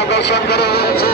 আকর্ষণ করে রয়েছে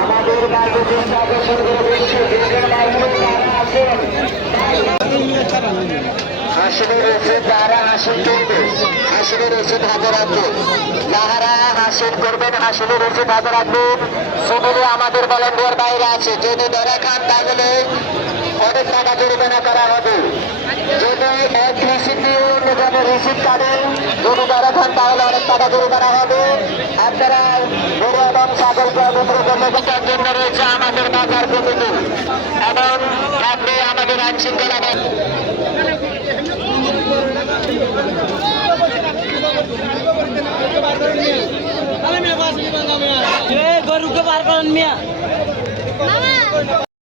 আমাদের হাসিনে রয়েছে যারা হাসিন করবে হাসিনে রয়েছে হাতে রাখবেন যাহারা হাসিন করবেন হাসিনে রয়েছে হাতে রাখবেন সেগুলো আমাদের বলন্দিয়ার বাইরে আছে যদি ধরা খান তাহলে অনেক টাকা জরিমানা করা হবে যদি এক রিসিট দিয়ে অন্য গ্রামের রিসিট কাটেন যদি ধরা খান তাহলে অনেক টাকা জরিমানা হবে আপনারা গরু এবং ছাগলকে বিক্রয়ের জন্য রয়েছে আমাদের বাজার কমিটি এবং থাকবে আমাদের আইন শৃঙ্খলা গরুকে বার করেন মিয়া